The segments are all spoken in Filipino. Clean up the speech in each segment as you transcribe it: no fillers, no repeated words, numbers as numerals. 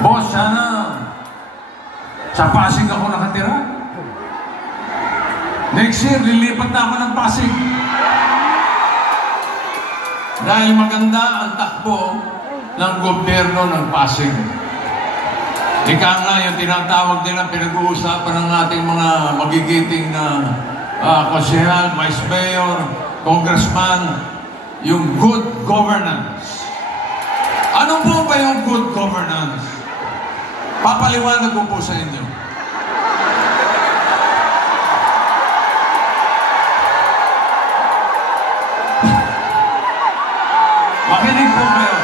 Boss, sana sa Pasig ako nakatira. Next year, lilipat na ako ng Pasig. Dahil maganda ang takbo ng gobyerno ng Pasig. Ika nga yung tinatawag nila, pinag-uusapan ng ating mga magigiting na konsehal, vice mayor, congressman, yung good governance. Ano po ba yung good governance? Papaliwanag ko po sa inyo. Makinig po kayo.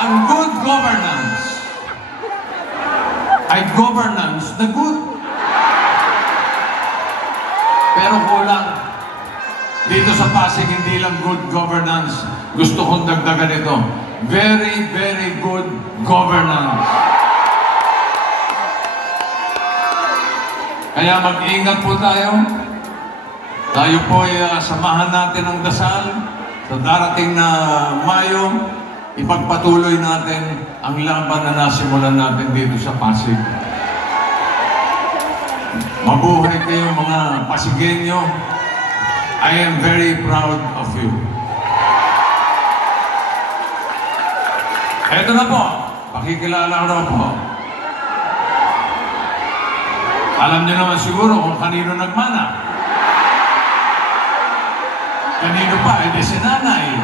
Ang good governance ay governance na good. Pero kulang. Dito sa Pasig, hindi lang good governance. Gusto kong dagdagan ito. Very, very good governance. Kaya mag-ingat po tayo. Tayo po ay samahan natin ang dasal sa darating na Mayo. Ipagpatuloy natin ang laban na nasimulan natin dito sa Pasig. Mabuhay kayo mga Pasigenyo. I am very proud of you. Eto na po. Pakikilala ko na po. Alam niyo naman siguro kung kanino nagmana. Kanino pa? Di si nanay.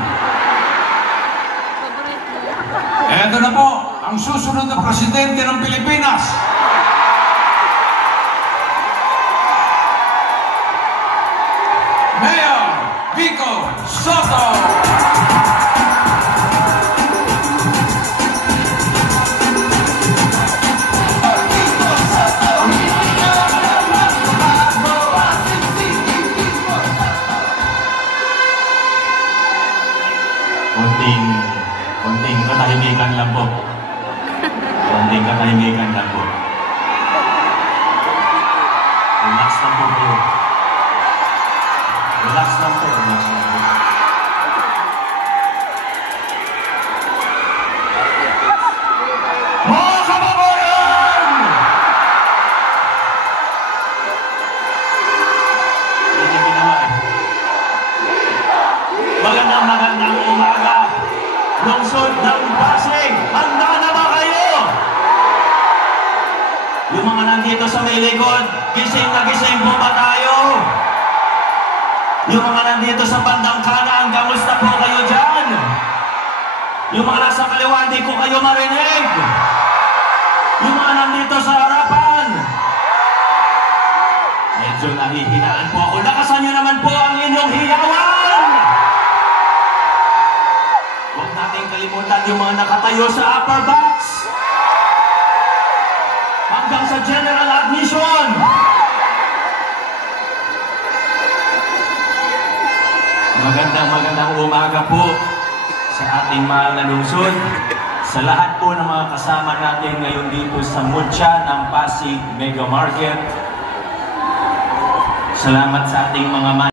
Eto na po, ang susunod na presidente ng Pilipinas. Mayor Vico Soto! Konting katahimikan lang po. Konting katahimikan lang po. Relax lang po kayo. Relax lang po. Relax lang po. Mga kababayan! Hindi ginawa eh. Magandang umaga. Lungsod ng Pasig, handa na ba kayo? Yung mga nandito sa may likod, gising na gising po ba tayo? Yung mga nandito sa bandang kanan, kamusta po kayo dyan? Yung mga nasa kaliwa, di ko kayo marinig. Yung mga nandito sa harapan, medyo nahihinaan po ako. Lakasan nyo naman po ang inyong hiyawan! Huwag natin kalimutan yung mga nakatayo sa upper box. Hanggang sa general admission. Magandang umaga po sa ating mahal na lungsod. Sa lahat po ng mga kasama natin ngayon dito sa Mucha ng Pasig Mega Market. Salamat sa ating mga